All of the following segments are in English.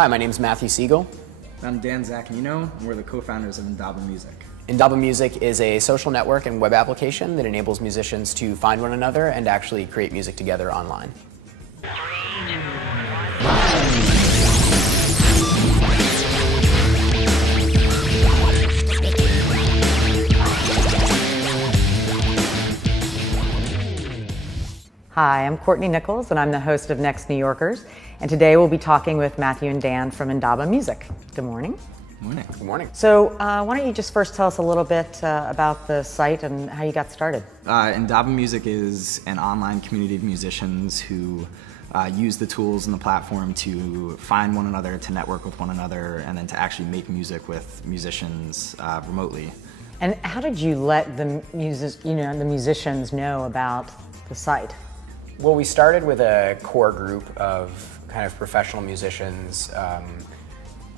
Hi, my name is Matthew Siegel. I'm Dan Zaccagnino, and we're the co-founders of Indaba Music. Indaba Music is a social network and web application that enables musicians to find one another and actually create music together online. Hi, I'm Courtney Nichols, and I'm the host of nextNYers. And today we'll be talking with Matthew and Dan from Indaba Music. Good morning. Good morning. Good morning. So why don't you just first tell us a little bit about the site and how you got started? Indaba Music is an online community of musicians who use the tools and the platform to find one another, to network with one another, and then to actually make music with musicians remotely. And how did you let the musicians know about the site? Well, we started with a core group of kind of professional musicians,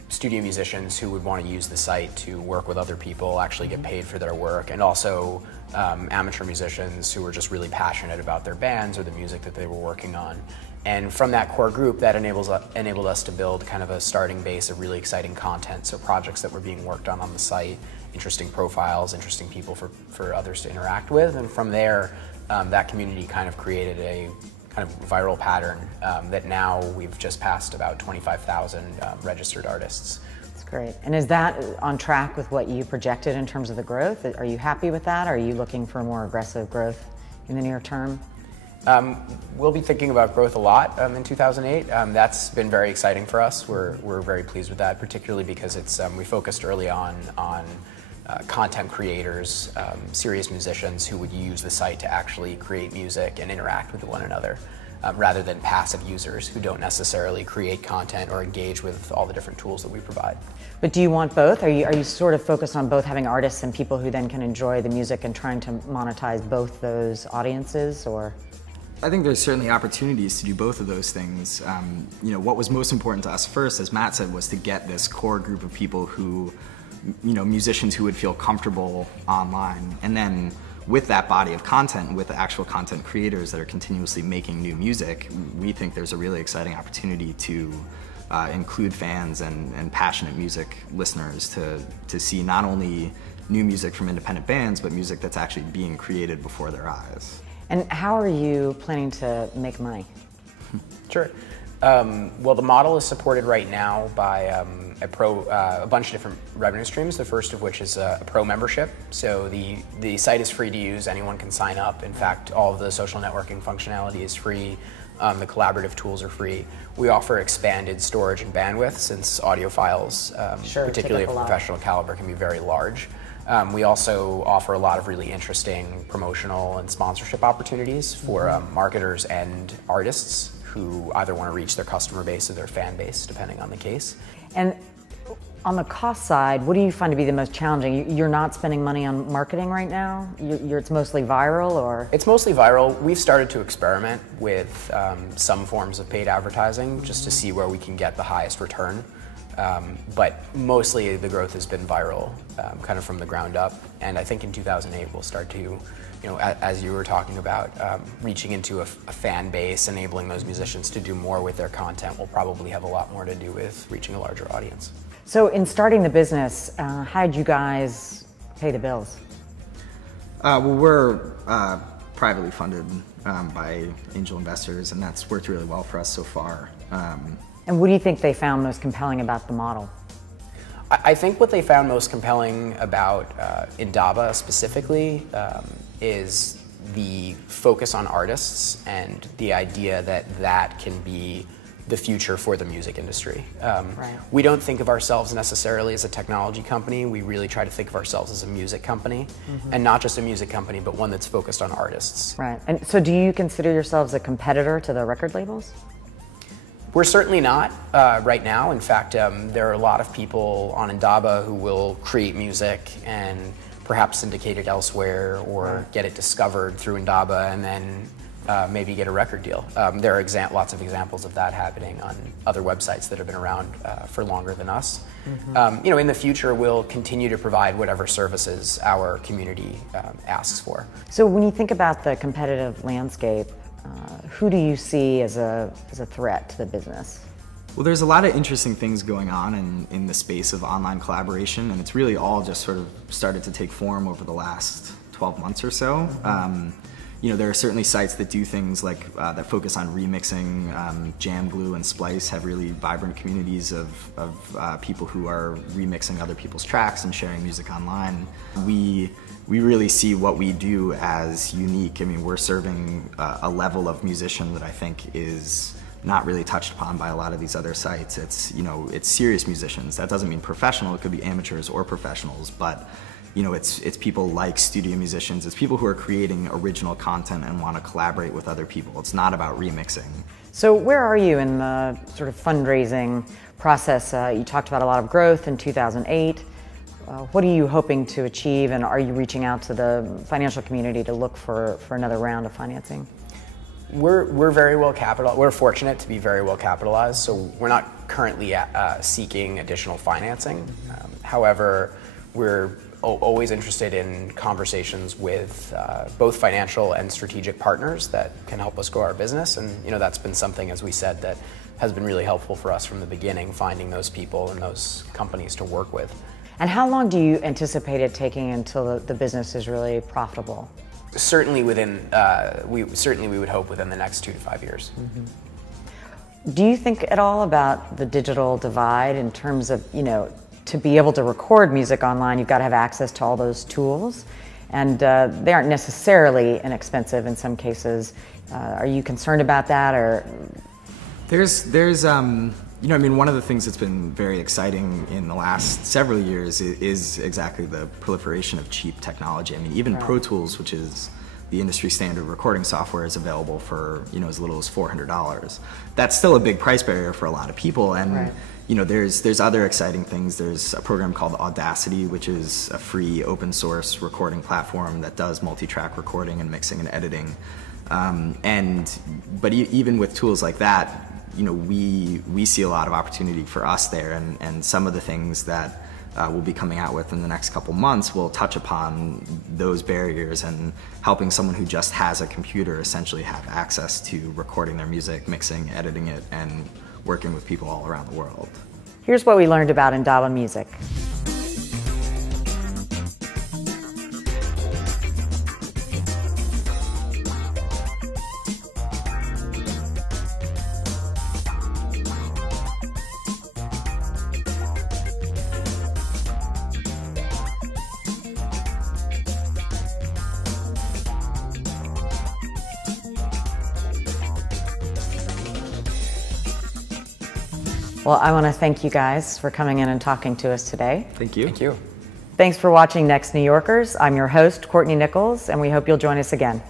studio musicians who would want to use the site to work with other people, actually get paid for their work, and also amateur musicians who were just really passionate about their bands or the music that they were working on. And from that core group, that enabled us to build kind of a starting base of really exciting content, so projects that were being worked on the site, interesting profiles, interesting people for others to interact with, and from there, that community kind of created a kind of viral pattern that now we've just passed about 25,000 registered artists. That's great. And is that on track with what you projected in terms of the growth? Are you happy with that? Are you looking for more aggressive growth in the near term? We'll be thinking about growth a lot in 2008. That's been very exciting for us. We're very pleased with that, particularly because we focused early on content creators, serious musicians who would use the site to actually create music and interact with one another, rather than passive users who don't necessarily create content or engage with all the different tools that we provide. But do you want both? Are you sort of focused on both having artists and people who then can enjoy the music and trying to monetize both those audiences, or? I think there's certainly opportunities to do both of those things. What was most important to us first, as Matt said, was to get this core group of people who, musicians who would feel comfortable online. And then with that body of content, with the actual content creators that are continuously making new music, we think there's a really exciting opportunity to include fans and passionate music listeners to see not only new music from independent bands, but music that's actually being created before their eyes. And how are you planning to make money? Sure. Well, the model is supported right now by a bunch of different revenue streams, the first of which is a pro membership. So the site is free to use, anyone can sign up. In fact, all of the social networking functionality is free. The collaborative tools are free. We offer expanded storage and bandwidth, since audio files, particularly of professional caliber, can be very large. We also offer a lot of really interesting promotional and sponsorship opportunities for marketers and artists who either want to reach their customer base or their fan base, depending on the case. And on the cost side, what do you find to be the most challenging? You're not spending money on marketing right now? It's mostly viral, or? It's mostly viral. We've started to experiment with some forms of paid advertising just to see where we can get the highest return. But mostly the growth has been viral, kind of from the ground up. And I think in 2008 we'll start to, as you were talking about, reaching into a fan base, enabling those musicians to do more with their content will probably have a lot more to do with reaching a larger audience. So in starting the business, how did you guys pay the bills? Well, we're privately funded by angel investors, and that's worked really well for us so far. And what do you think they found most compelling about the model? I think what they found most compelling about Indaba specifically is the focus on artists and the idea that that can be the future for the music industry. Right. We don't think of ourselves necessarily as a technology company. We really try to think of ourselves as a music company, and not just a music company, but one that's focused on artists. Right. And so do you consider yourselves a competitor to the record labels? We're certainly not right now. In fact, there are a lot of people on Indaba who will create music and perhaps syndicate it elsewhere or get it discovered through Indaba and then maybe get a record deal. There are lots of examples of that happening on other websites that have been around for longer than us. In the future, we'll continue to provide whatever services our community asks for. So when you think about the competitive landscape, who do you see as a threat to the business? Well, there's a lot of interesting things going on in the space of online collaboration, and it's really all just sort of started to take form over the last 12 months or so. You know, there are certainly sites that do things like that focus on remixing. Jam, Glue, and Splice have really vibrant communities of people who are remixing other people's tracks and sharing music online. We really see what we do as unique. I mean, we're serving a level of musician that I think is not really touched upon by a lot of these other sites. It's, you know, it's serious musicians. That doesn't mean professional. It could be amateurs or professionals, but you know, it's people like studio musicians. It's people who are creating original content and want to collaborate with other people. It's not about remixing. So where are you in the sort of fundraising process? You talked about a lot of growth in 2008. What are you hoping to achieve, and are you reaching out to the financial community to look for another round of financing? We're very well capitalized. We're fortunate to be very well capitalized, so we're not currently seeking additional financing. However, we're always interested in conversations with both financial and strategic partners that can help us grow our business, and you know, that's been something, as we said, that has been really helpful for us from the beginning, finding those people and those companies to work with. And how long do you anticipate it taking until the business is really profitable? Certainly within, we would hope within the next 2 to 5 years. Mm-hmm. Do you think at all about the digital divide in terms of, you know, to be able to record music online, you've got to have access to all those tools, and they aren't necessarily inexpensive in some cases. Are you concerned about that, or? There's you know, I mean, one of the things that's been very exciting in the last several years is exactly the proliferation of cheap technology. I mean, even Pro Tools, which is the industry standard recording software, is available for, you know, as little as $400. That's still a big price barrier for a lot of people, and you know, there's other exciting things. There's a program called Audacity, which is a free open source recording platform that does multi-track recording and mixing and editing. But even with tools like that, you know, we see a lot of opportunity for us there, and some of the things that we'll be coming out with in the next couple months will touch upon those barriers and helping someone who just has a computer essentially have access to recording their music, mixing, editing it, and working with people all around the world. Here's what we learned about Indaba music. Well, I want to thank you guys for coming in and talking to us today. Thank you. Thank you. Thanks for watching Next New Yorkers. I'm your host, Courtney Nichols, and we hope you'll join us again.